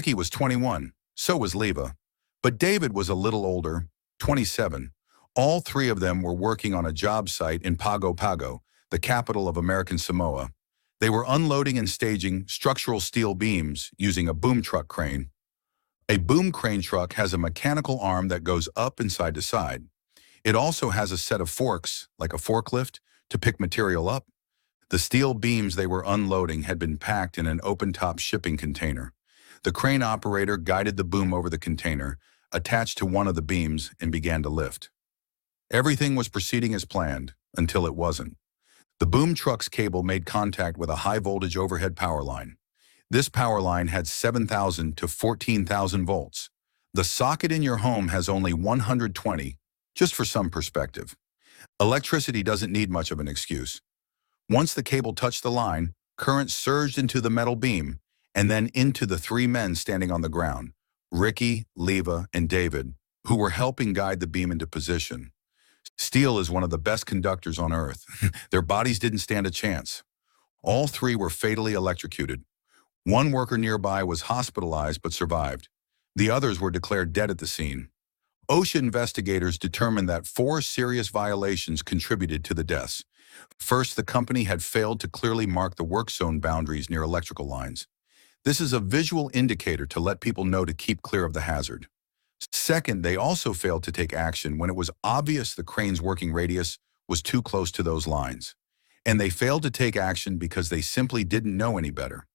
Ricky was 21, so was Leva. But David was a little older, 27. All three of them were working on a job site in Pago Pago, the capital of American Samoa. They were unloading and staging structural steel beams using a boom truck crane. A boom crane truck has a mechanical arm that goes up and side to side. It also has a set of forks, like a forklift, to pick material up. The steel beams they were unloading had been packed in an open-top shipping container. The crane operator guided the boom over the container, attached to one of the beams, and began to lift. Everything was proceeding as planned, until it wasn't. The boom truck's cable made contact with a high-voltage overhead power line. This power line had 7,000 to 14,000 volts. The socket in your home has only 120, just for some perspective. Electricity doesn't need much of an excuse. Once the cable touched the line, current surged into the metal beam and then into the three men standing on the ground, Ricky, Leva, and David, who were helping guide the beam into position. Steel is one of the best conductors on Earth. Their bodies didn't stand a chance. All three were fatally electrocuted. One worker nearby was hospitalized but survived. The others were declared dead at the scene. OSHA investigators determined that 4 serious violations contributed to the deaths. First, the company had failed to clearly mark the work zone boundaries near electrical lines. This is a visual indicator to let people know to keep clear of the hazard. Second, they also failed to take action when it was obvious the crane's working radius was too close to those lines. And they failed to take action because they simply didn't know any better.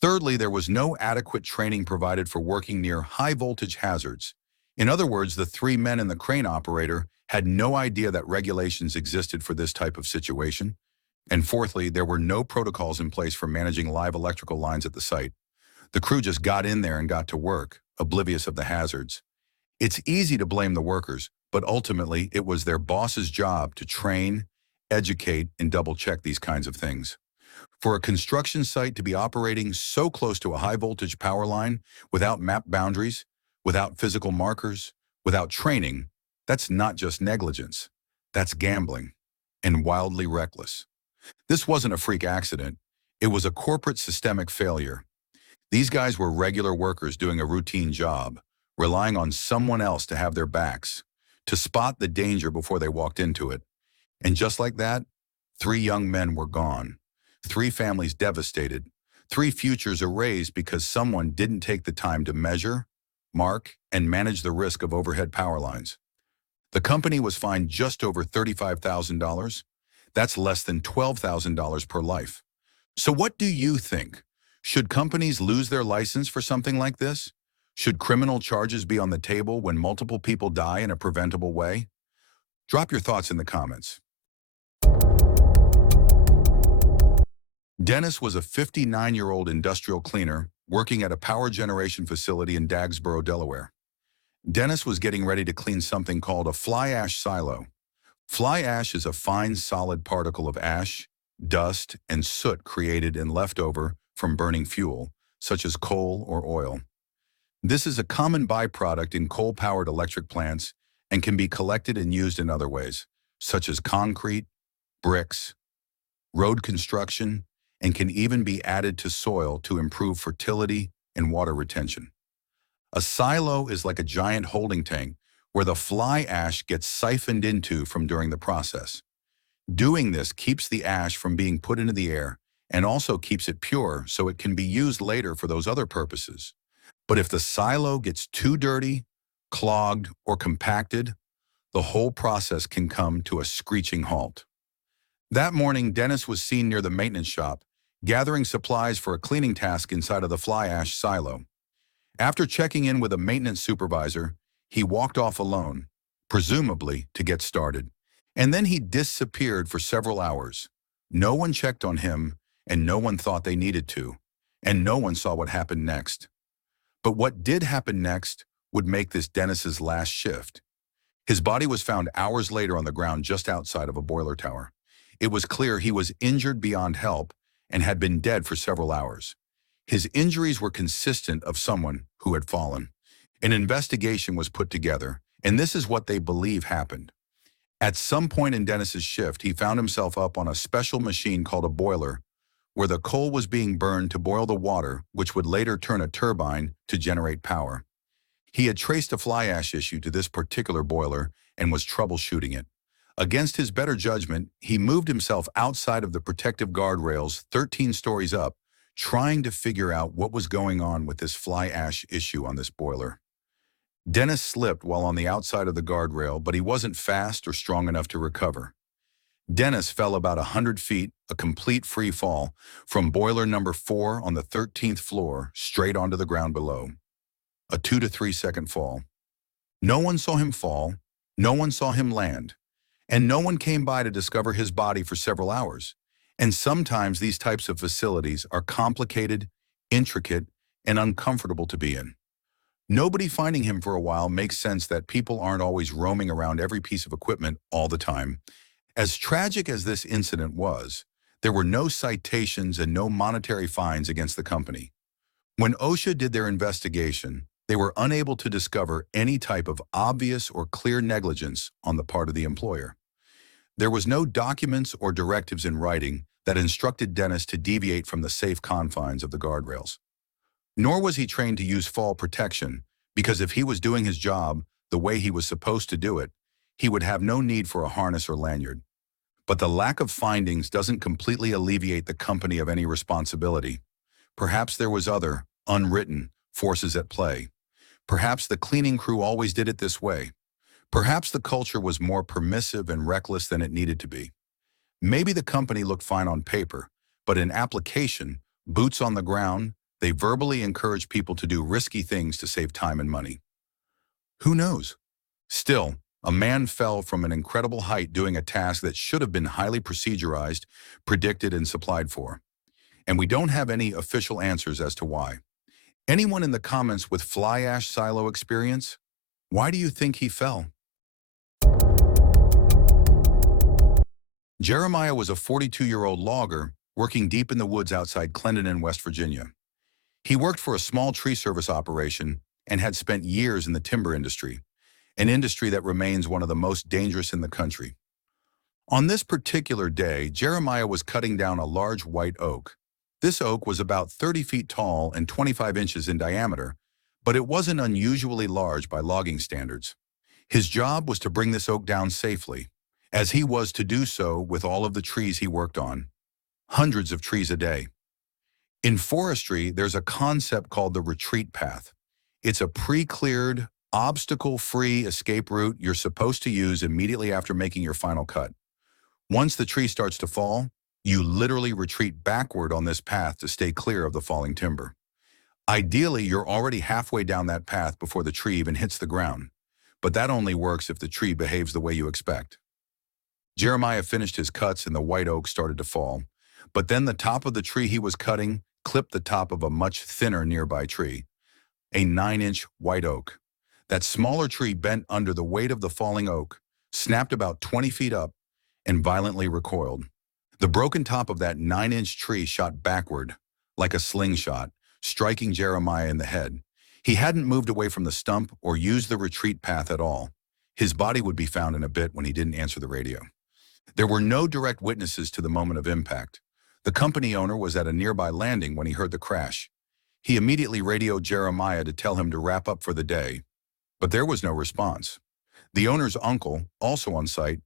Thirdly, there was no adequate training provided for working near high-voltage hazards. In other words, the three men and the crane operator had no idea that regulations existed for this type of situation. And fourthly, there were no protocols in place for managing live electrical lines at the site. The crew just got in there and got to work, oblivious of the hazards. It's easy to blame the workers, but ultimately it was their boss's job to train, educate, and double-check these kinds of things. For a construction site to be operating so close to a high-voltage power line without map boundaries, without physical markers, without training, that's not just negligence. That's gambling, and wildly reckless. This wasn't a freak accident. It was a corporate systemic failure. These guys were regular workers doing a routine job, relying on someone else to have their backs, to spot the danger before they walked into it. And just like that, 3 young men were gone. 3 families devastated. 3 futures erased because someone didn't take the time to measure, mark, and manage the risk of overhead power lines. The company was fined just over $35,000. That's less than $12,000 per life. So what do you think? Should companies lose their license for something like this? Should criminal charges be on the table when multiple people die in a preventable way? Drop your thoughts in the comments. Dennis was a 59-year-old industrial cleaner working at a power generation facility in Dagsboro, Delaware. Dennis was getting ready to clean something called a fly ash silo. Fly ash is a fine solid particle of ash, dust, and soot created and left over from burning fuel, such as coal or oil. This is a common byproduct in coal-powered electric plants and can be collected and used in other ways, such as concrete, bricks, road construction, and can even be added to soil to improve fertility and water retention. A silo is like a giant holding tank where the fly ash gets siphoned into from during the process. Doing this keeps the ash from being put into the air and also keeps it pure so it can be used later for those other purposes. But if the silo gets too dirty, clogged, or compacted, the whole process can come to a screeching halt. That morning, Dennis was seen near the maintenance shop, gathering supplies for a cleaning task inside of the fly ash silo. After checking in with a maintenance supervisor, he walked off alone, presumably to get started. And then he disappeared for several hours. No one checked on him, and no one thought they needed to, and no one saw what happened next. But what did happen next would make this Dennis's last shift. His body was found hours later on the ground just outside of a boiler tower. It was clear he was injured beyond help and had been dead for several hours. His injuries were consistent of someone who had fallen. An investigation was put together, and this is what they believe happened. At some point in Dennis's shift, he found himself up on a special machine called a boiler, where the coal was being burned to boil the water, which would later turn a turbine to generate power. He had traced a fly ash issue to this particular boiler and was troubleshooting it. Against his better judgment, he moved himself outside of the protective guardrails 13 stories up, trying to figure out what was going on with this fly ash issue on this boiler. Dennis slipped while on the outside of the guardrail, but he wasn't fast or strong enough to recover. Dennis fell about 100 feet, a complete free fall, from boiler number 4 on the 13th floor straight onto the ground below. A 2 to 3 second fall. No one saw him fall, no one saw him land, and no one came by to discover his body for several hours. And sometimes these types of facilities are complicated, intricate, and uncomfortable to be in. Nobody finding him for a while makes sense that people aren't always roaming around every piece of equipment all the time. As tragic as this incident was, there were no citations and no monetary fines against the company. When OSHA did their investigation, they were unable to discover any type of obvious or clear negligence on the part of the employer. There was no documents or directives in writing that instructed Dennis to deviate from the safe confines of the guardrails. Nor was he trained to use fall protection, because if he was doing his job the way he was supposed to do it, he would have no need for a harness or lanyard. But the lack of findings doesn't completely alleviate the company of any responsibility. Perhaps there was other, unwritten, forces at play. Perhaps the cleaning crew always did it this way. Perhaps the culture was more permissive and reckless than it needed to be. Maybe the company looked fine on paper, but in application, boots on the ground, they verbally encouraged people to do risky things to save time and money. Who knows? Still, a man fell from an incredible height doing a task that should have been highly procedurized, predicted, and supplied for. And we don't have any official answers as to why. Anyone in the comments with fly ash silo experience? Why do you think he fell? Jeremiah was a 42-year-old logger working deep in the woods outside Clendenin, West Virginia. He worked for a small tree service operation and had spent years in the timber industry, an industry that remains one of the most dangerous in the country. On this particular day, Jeremiah was cutting down a large white oak. This oak was about 30 feet tall and 25 inches in diameter, but it wasn't unusually large by logging standards. His job was to bring this oak down safely, as he was to do so with all of the trees he worked on. Hundreds of trees a day. In forestry, there's a concept called the retreat path. It's a pre-cleared, obstacle-free escape route you're supposed to use immediately after making your final cut. Once the tree starts to fall, you literally retreat backward on this path to stay clear of the falling timber. Ideally, you're already halfway down that path before the tree even hits the ground, but that only works if the tree behaves the way you expect. Jeremiah finished his cuts and the white oak started to fall, but then the top of the tree he was cutting clipped the top of a much thinner nearby tree, a 9-inch white oak. That smaller tree bent under the weight of the falling oak, snapped about 20 feet up, and violently recoiled. The broken top of that 9-inch tree shot backward, like a slingshot, striking Jeremiah in the head. He hadn't moved away from the stump or used the retreat path at all. His body would be found in a bit when he didn't answer the radio. There were no direct witnesses to the moment of impact. The company owner was at a nearby landing when he heard the crash. He immediately radioed Jeremiah to tell him to wrap up for the day, but there was no response. The owner's uncle, also on site,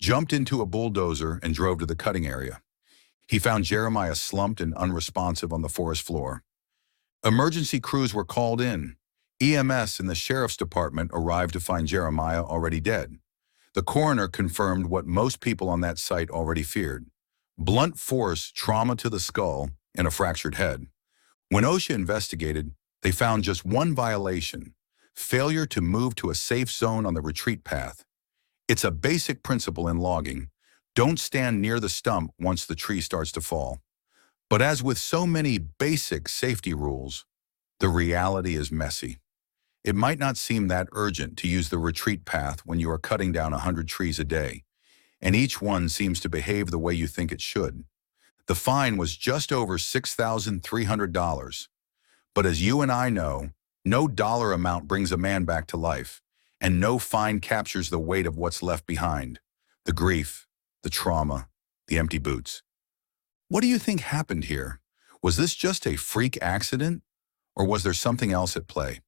jumped into a bulldozer and drove to the cutting area. He found Jeremiah slumped and unresponsive on the forest floor. Emergency crews were called in. EMS and the sheriff's department arrived to find Jeremiah already dead. The coroner confirmed what most people on that site already feared: blunt force trauma to the skull and a fractured head. When OSHA investigated, they found just one violation: failure to move to a safe zone on the retreat path. It's a basic principle in logging: don't stand near the stump once the tree starts to fall. But as with so many basic safety rules, the reality is messy. It might not seem that urgent to use the retreat path when you are cutting down 100 trees a day, and each one seems to behave the way you think it should. The fine was just over $6,300. But as you and I know, no dollar amount brings a man back to life, and no fine captures the weight of what's left behind: the grief, the trauma, the empty boots. What do you think happened here? Was this just a freak accident, or was there something else at play?